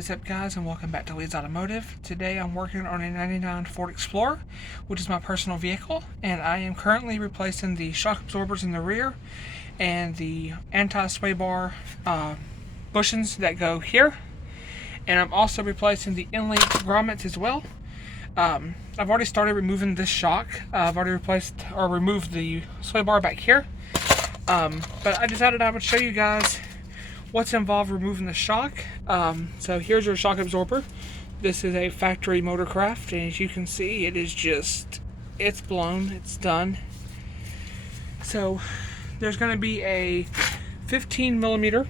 is up, guys, and welcome back to Leeds Automotive. Today I'm working on a 99 Ford Explorer, which is my personal vehicle, and I am currently replacing the shock absorbers in the rear and the anti-sway bar bushings that go here, and I'm also replacing the in-link grommets as well. I've already started removing this shock. I've already removed the sway bar back here, but I decided I would show you guys what's involved removing the shock. So here's your shock absorber. This is a factory Motorcraft, and as you can see, it is just, it's blown, it's done. So there's going to be a 15 millimeter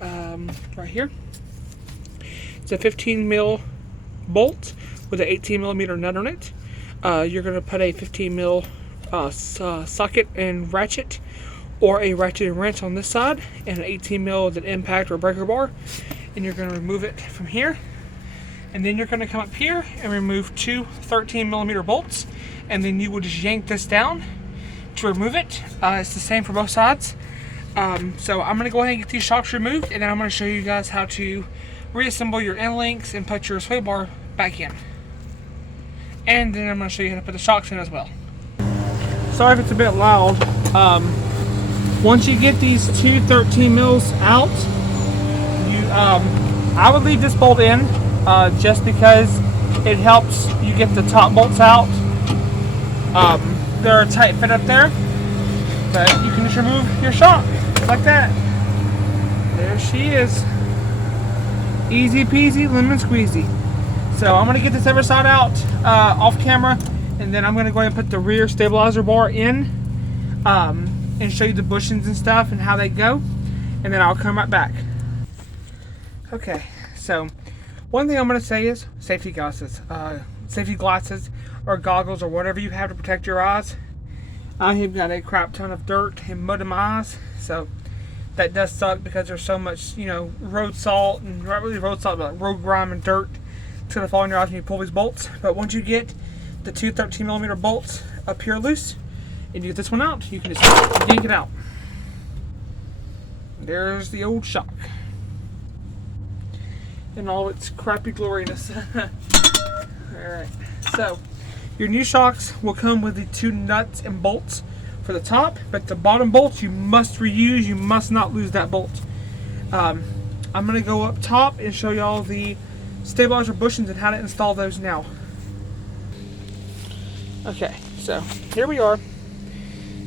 right here. It's a 15 mil bolt with an 18 millimeter nut on it. You're going to put a 15 mil socket and ratchet, or a ratchet and wrench on this side, and an 18 mil with an impact or breaker bar, and you're going to remove it from here. And then you're going to come up here and remove two 13 millimeter bolts, and then you will just yank this down to remove it. It's the same for both sides. So I'm going to go ahead and get these shocks removed, and then I'm going to show you guys how to reassemble your end links and put your sway bar back in. And then I'm going to show you how to put the shocks in as well. Sorry if it's a bit loud. Once you get these two 13 mils out, I would leave this bolt in just because it helps you get the top bolts out. They're a tight fit up there, but you can just remove your shock like that. There she is. Easy peasy, lemon squeezy. So I'm going to get this other side out off camera, and then I'm going to go ahead and put the rear stabilizer bar in. And show you the bushings and stuff and how they go, and then I'll come right back. Okay, so one thing I'm going to say is safety glasses. Safety glasses or goggles or whatever you have to protect your eyes. I have got a crap ton of dirt and mud in my eyes, so that does suck because there's so much, you know, road salt, and not really road salt, but like road grime and dirt. It's going to fall in your eyes when you pull these bolts. But once you get the two 13 millimeter bolts up here loose, and you get this one out, you can just yank it out. There's the old shock in all its crappy gloriness. Alright, so your new shocks will come with the two nuts and bolts for the top, but the bottom bolts you must reuse. You must not lose that bolt. I'm going to go up top and show you all the stabilizer bushings and how to install those now. Okay, so here we are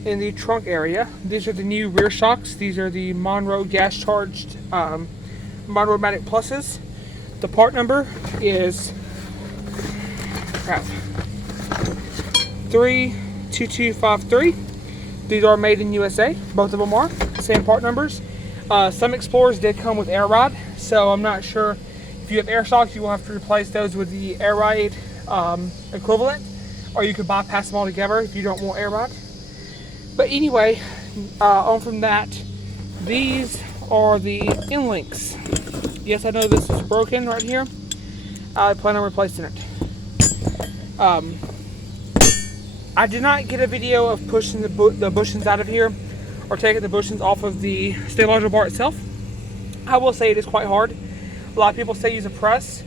in the trunk area. These are the new rear shocks. These are the Monroe gas charged Monroe Matic Pluses. The part number is 32253. These are made in USA. Both of them are same part numbers. Some Explorers did come with air ride, so I'm not sure if you have air shocks, you will have to replace those with the air ride equivalent, or you could bypass them altogether if you don't want air ride. But anyway, on from that, these are the end links. Yes, I know this is broken right here. I plan on replacing it. I did not get a video of pushing the bushings out of here or taking the bushings off of the stabilizer bar itself. I will say it is quite hard. A lot of people say use a press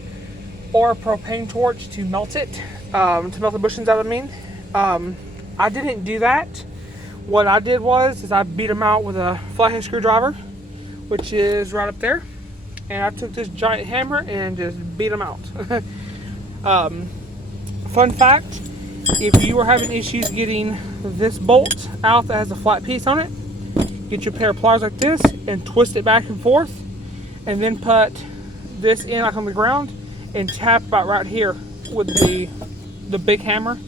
or a propane torch to melt it, to melt the bushings out, I mean. I didn't do that. What I did was I beat them out with a flathead screwdriver, which is right up there, and I took this giant hammer and just beat them out. Fun fact, if you are having issues getting this bolt out that has a flat piece on it, get your pair of pliers like this and twist it back and forth, and then put this in like on the ground and tap about right here with the big hammer.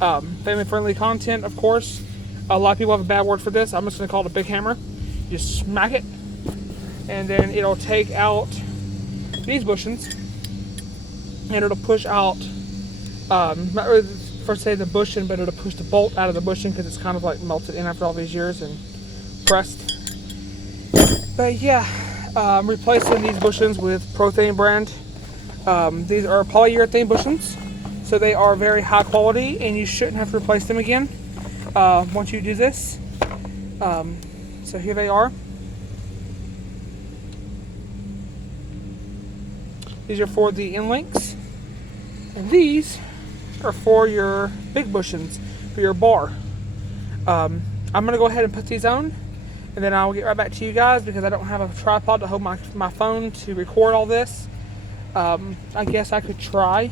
Family friendly content, of course. A lot of people have a bad word for this. I'm just going to call it a big hammer. Just smack it, and then it'll take out these bushings, and it'll push out, not really per se the bushing, but it'll push the bolt out of the bushing because it's kind of like melted in after all these years and pressed. But yeah, I'm replacing these bushings with Prothane brand. These are polyurethane bushings, so they are very high quality, and you shouldn't have to replace them again once you do this. So here they are. These are for the end links, and these are for your big bushings, for your bar. I'm going to go ahead and put these on, and then I'll get right back to you guys because I don't have a tripod to hold my phone to record all this. I guess I could try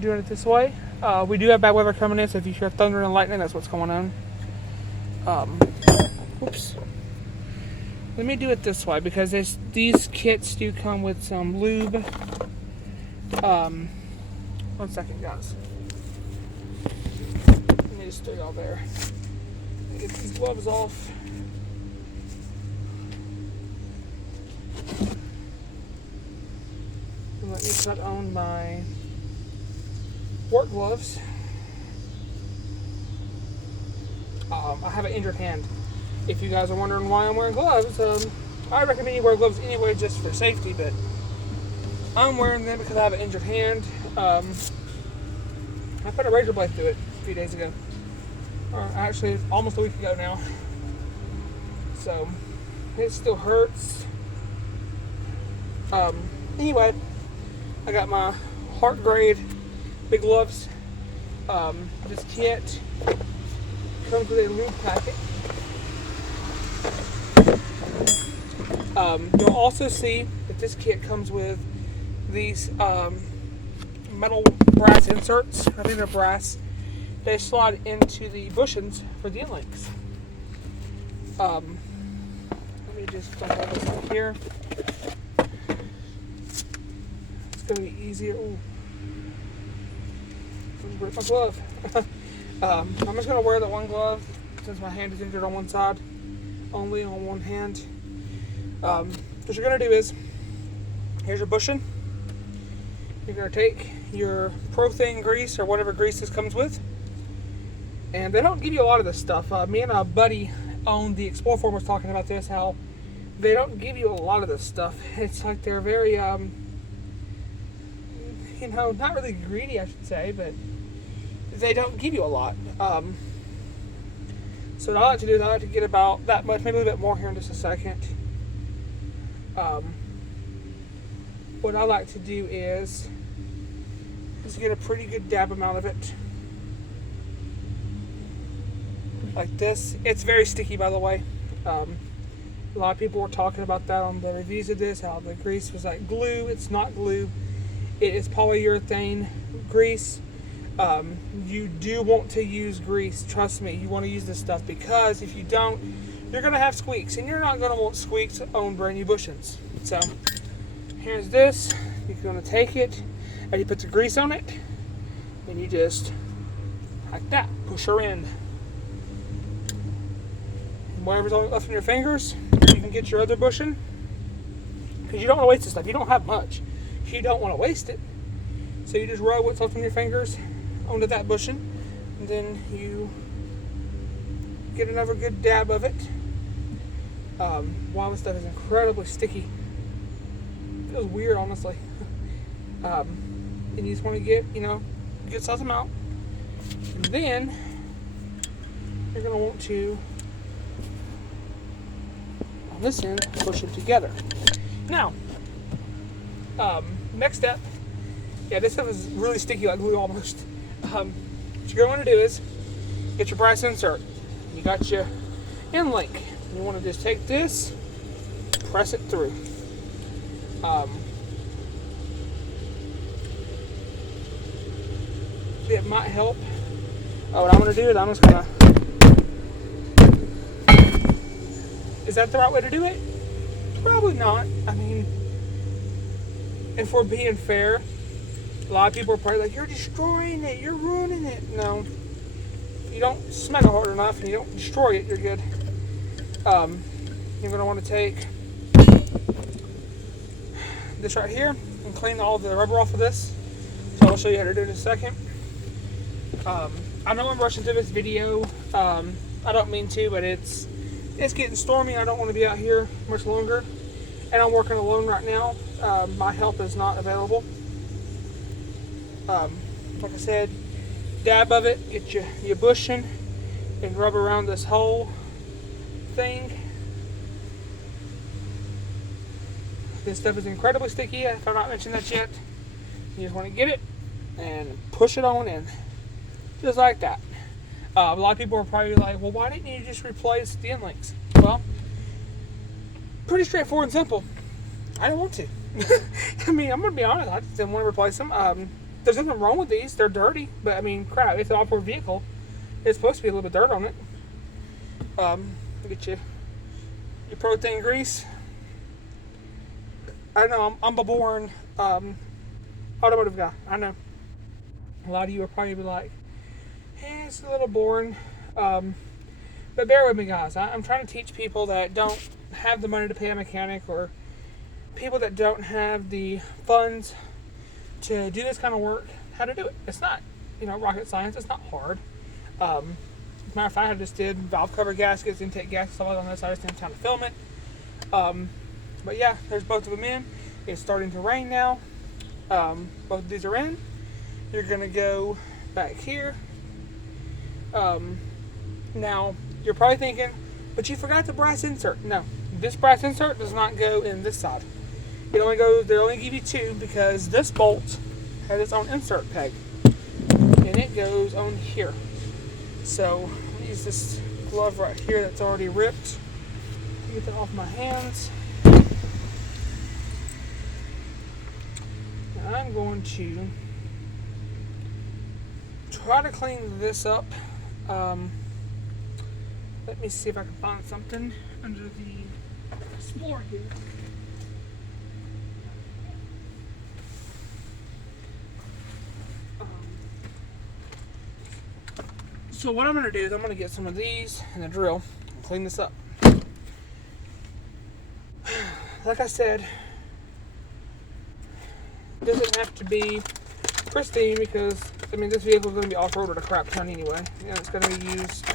doing it this way. We do have bad weather coming in, so if you hear thunder and lightning, that's what's going on. Oops. Let me do it this way because these kits do come with some lube. 1 second, guys. Let me just throw y'all there. Get these gloves off. And let me put on my work gloves. I have an injured hand. If you guys are wondering why I'm wearing gloves, I recommend you wear gloves anyway just for safety, but I'm wearing them because I have an injured hand. I put a razor blade through it a few days ago. Or actually, almost a week ago now. So, it still hurts. Anyway, I got my Heart Grade big gloves. This kit comes with a lube packet. You'll also see that this kit comes with these metal brass inserts. I think they're brass. They slide into the bushings for the end links. Let me just dump all this up here. It's going to be easier. Ooh. Where's my glove? I'm just going to wear the one glove since my hand is injured on one side. Only on one hand. What you're going to do is, here's your bushing. You're going to take your Pro-Thing grease or whatever grease this comes with. And they don't give you a lot of this stuff. Me and a buddy on the Explore forum was talking about this, how they don't give you a lot of this stuff. It's like they're very, not really greedy, I should say, but they don't give you a lot. So what I like to do is I like to get about that much, maybe a little bit more here in just a second. What I like to do is just get a pretty good dab amount of it. Like this. It's very sticky, by the way. A lot of people were talking about that on the reviews of this, how the grease was like glue. It's not glue. It is polyurethane grease. You do want to use grease. Trust me, you want to use this stuff because if you don't, you're going to have squeaks, and you're not going to want squeaks on brand new bushings. So, here's this. You're going to take it, and you put the grease on it, and you just, like that, push her in. And whatever's left in your fingers, you can get your other bushing, because you don't want to waste this stuff. You don't have much. You don't want to waste it. So you just rub what's left in your fingers onto that bushing, and then you get another good dab of it. Wow, this stuff is incredibly sticky. It feels weird, honestly. And you just want to get, good size amount. And then you're going to want to, on this end, push it together. Now, next step, yeah, this stuff is really sticky, like glue almost. What you're going to want to do is get your brass insert. You got your end link. You want to just take this, press it through. It might help. What I'm going to do is I'm just going to... Is that the right way to do it? Probably not. I mean, if we're being fair, a lot of people are probably like, you're destroying it, you're ruining it. No. If you don't smack it hard enough and you don't destroy it, you're good. You're going to want to take this right here and clean all the rubber off of this. So I'll show you how to do it in a second. I know I'm rushing through this video. I don't mean to, but it's getting stormy. I don't want to be out here much longer. And I'm working alone right now. My help is not available. Like I said, dab of it, get your bushing, and rub around this whole thing. This stuff is incredibly sticky, if I've not mentioned that yet. You just want to get it and push it on in. Just like that. A lot of people are probably like, well, why didn't you just replace the end links? Well, pretty straightforward and simple. I didn't want to. I mean, I'm going to be honest, I just didn't want to replace them. There's nothing wrong with these. They're dirty. But, I mean, crap, it's an off-road vehicle. It's supposed to be a little bit of dirt on it. Get your protein grease. I know, I'm a born automotive guy. I know. A lot of you are probably like, hey, it's a little boring. But bear with me, guys. I'm trying to teach people that don't have the money to pay a mechanic, or people that don't have the funds to do this kind of work, how to do it. It's not, rocket science. It's not hard. As a matter of fact, I just did valve cover gaskets, intake gaskets, stuff on this. I just didn't have time to film it. But yeah, there's both of them in. It's starting to rain now. Both of these are in. You're going to go back here. Now, you're probably thinking, but you forgot the brass insert. No, this brass insert does not go in this side. They only give you two because this bolt has its own insert peg. And it goes on here. So, I'll use this glove right here that's already ripped. Get that off my hands. Now I'm going to try to clean this up. Let me see if I can find something under the Explorer here. So what I'm going to do is I'm going to get some of these and a drill and clean this up. Like I said, it doesn't have to be pristine because, this vehicle is going to be off-roaded a crap ton anyway. And it's going to be used,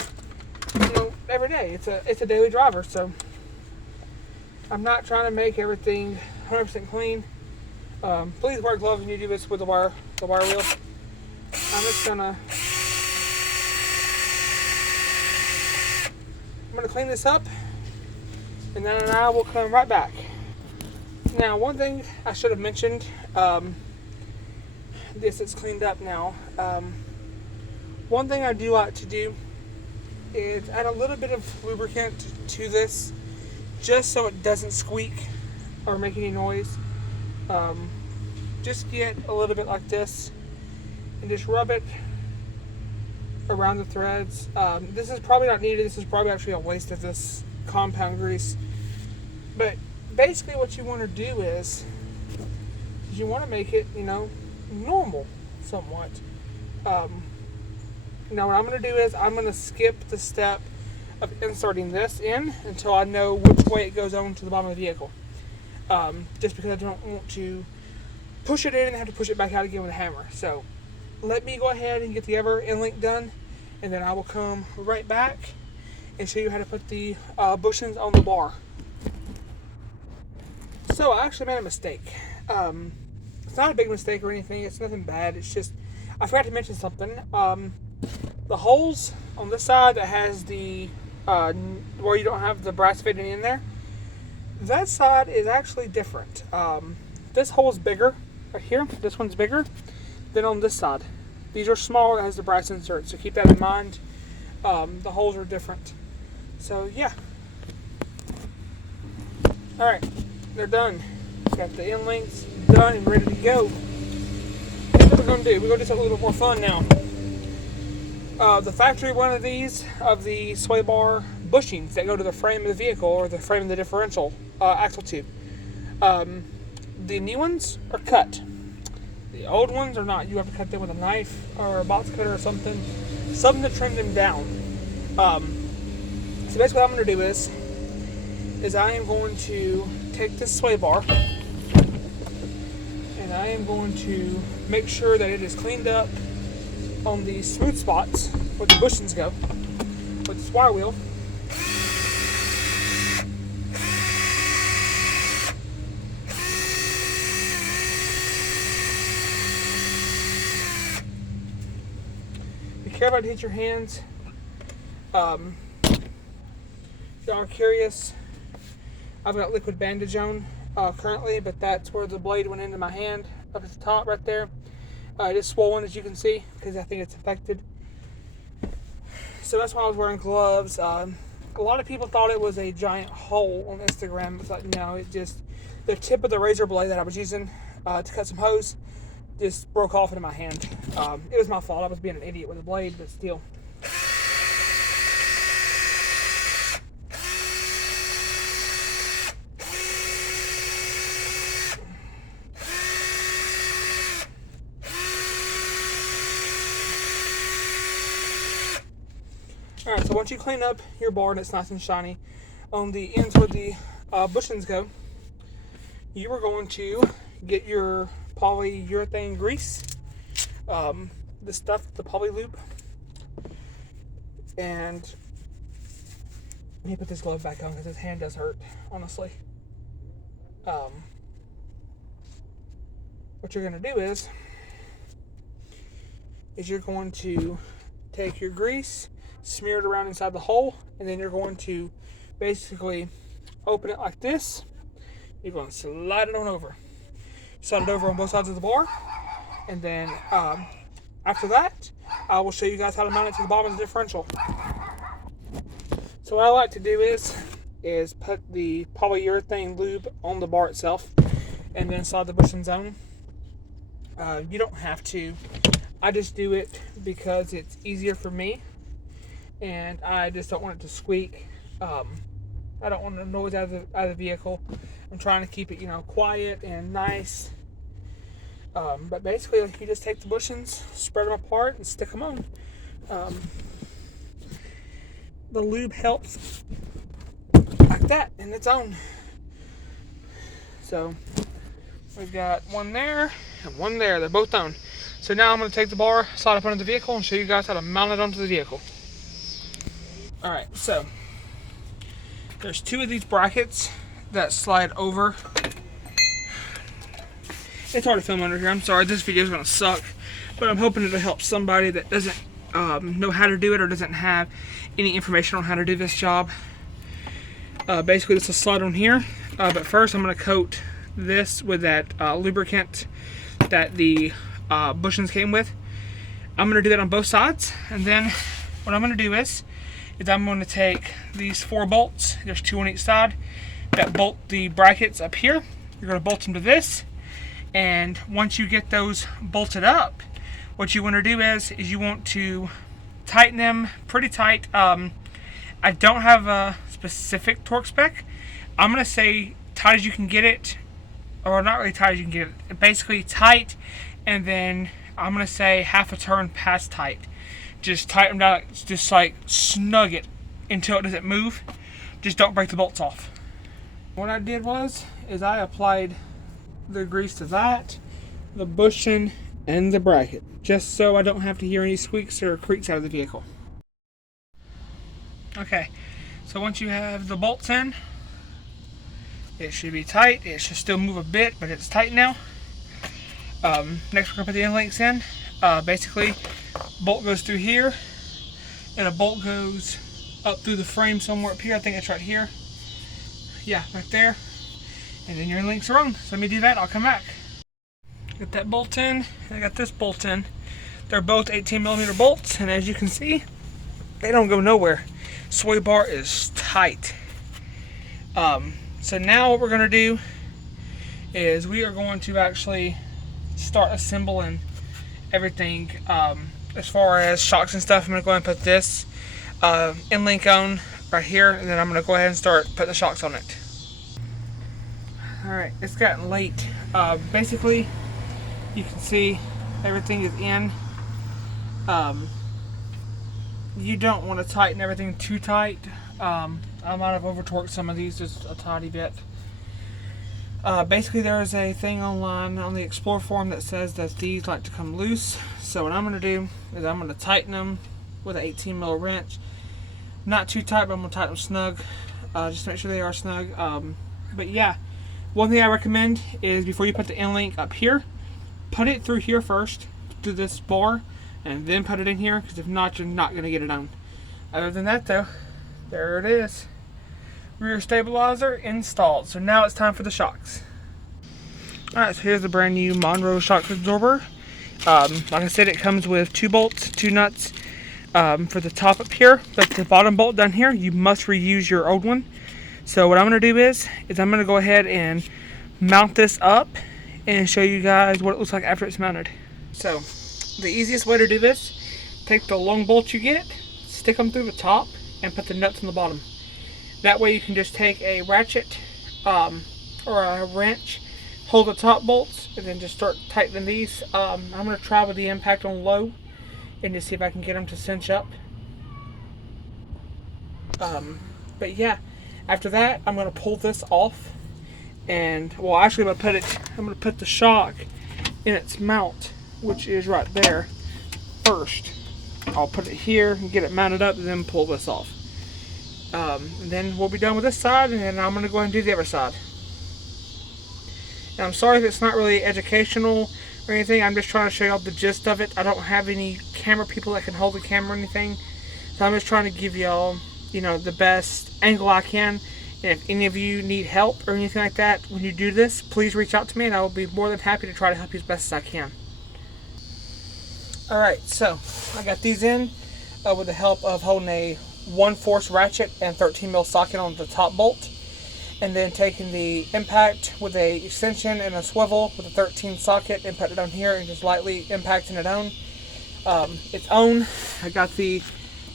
every day. It's a daily driver, so I'm not trying to make everything 100% clean. Please wear gloves when you do this with the wire wheel. I'm going to clean this up, and then I will come right back. Now, one thing I should have mentioned, this is cleaned up now. One thing I do like to do is add a little bit of lubricant to this, just so it doesn't squeak or make any noise. Just get a little bit like this and just rub it around the threads. This is probably not needed. This is probably actually a waste of this compound grease. But basically what you want to do is you want to make it, normal somewhat. Now what I'm going to do is I'm going to skip the step of inserting this in until I know which way it goes on to the bottom of the vehicle. Just because I don't want to push it in and have to push it back out again with a hammer. So let me go ahead and get the other end link done, and then I will come right back and show you how to put the bushings on the bar. So I actually made a mistake. It's not a big mistake or anything. It's nothing bad. It's just I forgot to mention something. The holes on this side that has the where you don't have the brass fitting in there, that side is actually different. This hole is bigger right here. This one's bigger than on this side. These are smaller. It has the brass insert, so keep that in mind. The holes are different. So yeah. All right, they're done. Got the end links done and ready to go. What we're gonna do? We're gonna do something a little bit more fun now. The factory one of these of the sway bar bushings that go to the frame of the vehicle or the frame of the differential axle tube. The new ones are cut. The old ones are not. You have to cut them with a knife or a box cutter or something to trim them down. So basically what I'm going to do is I am going to take this sway bar and I am going to make sure that it is cleaned up on the smooth spots where the bushings go with this wire wheel. Be careful not to hit your hands. If y'all are curious, I've got liquid bandage on. currently, but that's where the blade went into my hand, up at the top right there. It is swollen, as you can see, because I think it's infected. So that's why I was wearing gloves. A lot of people thought it was a giant hole on Instagram. It's like, no, it just, the tip of the razor blade that I was using to cut some hose just broke off into my hand. It was my fault. I was being an idiot with a blade, but still. Alright, so once you clean up your bar and it's nice and shiny, on the ends where the bushings go, you are going to get your polyurethane grease, the stuff, the poly lube, and let me put this glove back on because his hand does hurt, honestly. What you're going to do is you're going to take your grease, smear it around inside the hole, and then you're going to basically open it like this. You're going to slide it on over. Slide it over on both sides of the bar, and then after that, I will show you guys how to mount it to the bottom of the differential. So what I like to do is put the polyurethane lube on the bar itself, and then slide the bushings on. You don't have to. I just do it because it's easier for me, and I just don't want it to squeak. I don't want the noise out of the vehicle. I'm trying to keep it, quiet and nice. But basically, you just take the bushings, spread them apart, and stick them on. The lube helps like that, and it's on. So we've got one there and one there. They're both on. So now I'm going to take the bar, slide up under the vehicle, and show you guys how to mount it onto the vehicle. Alright, so there's two of these brackets that slide over. It's hard to film under here. I'm sorry, this video is going to suck, but I'm hoping it'll help somebody that doesn't know how to do it or doesn't have any information on how to do this job. Basically, this will slide on here, but first I'm going to coat this with that lubricant that the bushings came with. I'm going to do that on both sides, and then what I'm going to do is I'm going to take these 4 bolts, there's 2 on each side, that bolt the brackets up here. You're going to bolt them to this, and once you get those bolted up, what you want to do is you want to tighten them pretty tight. I don't have a specific torque spec. I'm going to say tight as you can get it, or not really tight as you can get it, basically tight, and then I'm going to say half a turn past tight. Just tighten them down, just like snug it until it doesn't move. Just don't break the bolts off. What I did is I applied the grease to that, the bushing, and the bracket, just so I don't have to hear any squeaks or creaks out of the vehicle. Okay, so once you have the bolts in, it should be tight. It should still move a bit, but it's tight now. Next we're going to put the end links in. Basically, bolt goes through here, and a bolt goes up through the frame somewhere up here. I think it's right here. Yeah, right there. And then your links are on. So let me do that. I'll come back. Got that bolt in, and I got this bolt in. They're both 18mm bolts, and as you can see, they don't go nowhere. Sway bar is tight. So now what we're going to do is we are going to actually start assembling everything. As far as shocks and stuff, I'm going to go ahead and put this end link on right here, and then I'm going to go ahead and start putting the shocks on it. Alright, it's gotten late. Basically, you can see everything is in. You don't want to tighten everything too tight. I might have over torqued some of these just a tiny bit. Basically, there is a thing online on the Explore forum that says that these like to come loose. So what I'm going to do is I'm going to tighten them with an 18mm wrench. Not too tight, but I'm going to tighten them snug. Just to make sure they are snug. But yeah, one thing I recommend is before you put the end link up here, put it through here first, through this bar, and then put it in here, because if not, you're not going to get it on. Other than that though, there it is. Rear stabilizer installed. So now it's time for the shocks. Alright, so here's the brand new Monroe shock absorber. Like I said, it comes with 2 bolts, 2 nuts for the top up here, but the bottom bolt down here, you must reuse your old one. So what I'm going to do is I'm going to go ahead and mount this up and show you guys what it looks like after it's mounted. So the easiest way to do this, take the long bolts you get, stick them through the top, and put the nuts on the bottom. That way you can just take a ratchet or a wrench, hold the top bolts, and then just start tightening these. I'm going to try with the impact on low and just see if I can get them to cinch up. But yeah, after that I'm going to pull this off, and well, actually I'm going to put the shock in its mount, which is right there first. I'll put it here and get it mounted up and then pull this off. And then we'll be done with this side, and then I'm going to go ahead and do the other side. And I'm sorry if it's not really educational or anything. I'm just trying to show y'all the gist of it. I don't have any camera people that can hold the camera or anything, so I'm just trying to give y'all, you know, the best angle I can. And if any of you need help or anything like that when you do this, please reach out to me and I will be more than happy to try to help you as best as I can. Alright, so I got these in with the help of holding a 1/4 ratchet and 13mm socket on the top bolt, and then taking the impact with a extension and a swivel with a 13 socket and putting it on here and just lightly impacting it on its own. I got the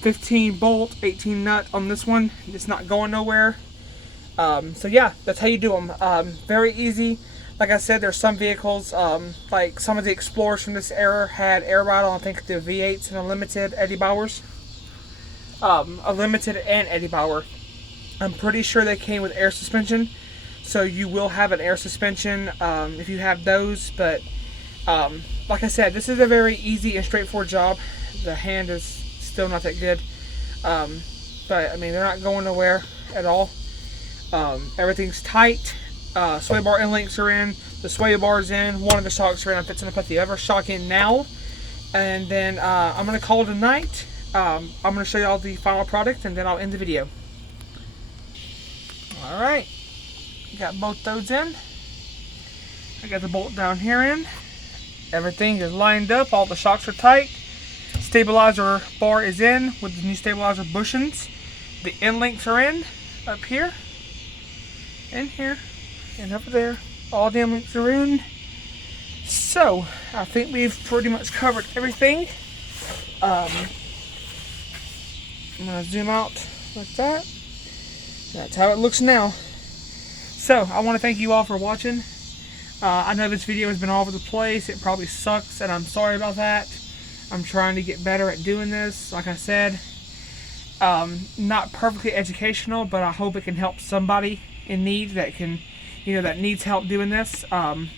15 bolt 18 nut on this one. It's not going nowhere. So yeah, that's how you do them. Very easy. Like I said, there's some vehicles, like some of the Explorers from this era had air ride on, I think the V8s and a limited Eddie Bauers. A limited and Eddie Bauer. I'm pretty sure they came with air suspension, so you will have an air suspension if you have those. But like I said, this is a very easy and straightforward job. The hand is still not that good, but I mean, they're not going nowhere at all. Everything's tight. Sway bar end links are in, the sway bar's in, one of the shocks are in. I'm fixing to put the other shock in now, and then I'm going to call it a night. I'm going to show you all the final product, and then I'll end the video. Alright, got both those in. I got the bolt down here in. Everything is lined up, all the shocks are tight. Stabilizer bar is in with the new stabilizer bushings. The end links are in, up here, in here, and over there. All the end links are in. So, I think we've pretty much covered everything. I'm going to zoom out like that. That's how it looks now. So, I want to thank you all for watching. I know this video has been all over the place. It probably sucks, and I'm sorry about that. I'm trying to get better at doing this. Like I said, not perfectly educational, but I hope it can help somebody in need that can, you know, that needs help doing this.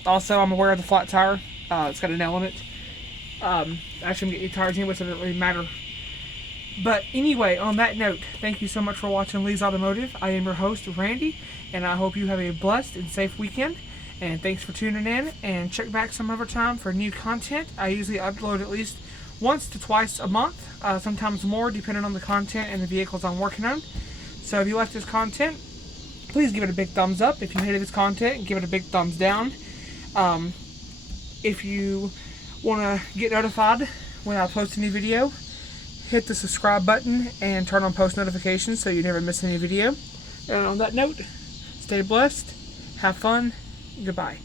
Also, I'm aware of the flat tire. It's got a nail in it. Actually, I'm getting new tires anyway, so it doesn't really matter. But anyway, on that note, thank you so much for watching Lee's Automotive. I am your host, Randy, and I hope you have a blessed and safe weekend. And thanks for tuning in, and check back some other time for new content. I usually upload at least once to twice a month, sometimes more, depending on the content and the vehicles I'm working on. So if you like this content, please give it a big thumbs up. If you hated this content, give it a big thumbs down. If you want to get notified when I post a new video, hit the subscribe button and turn on post notifications so you never miss any video. And on that note, stay blessed, have fun, goodbye.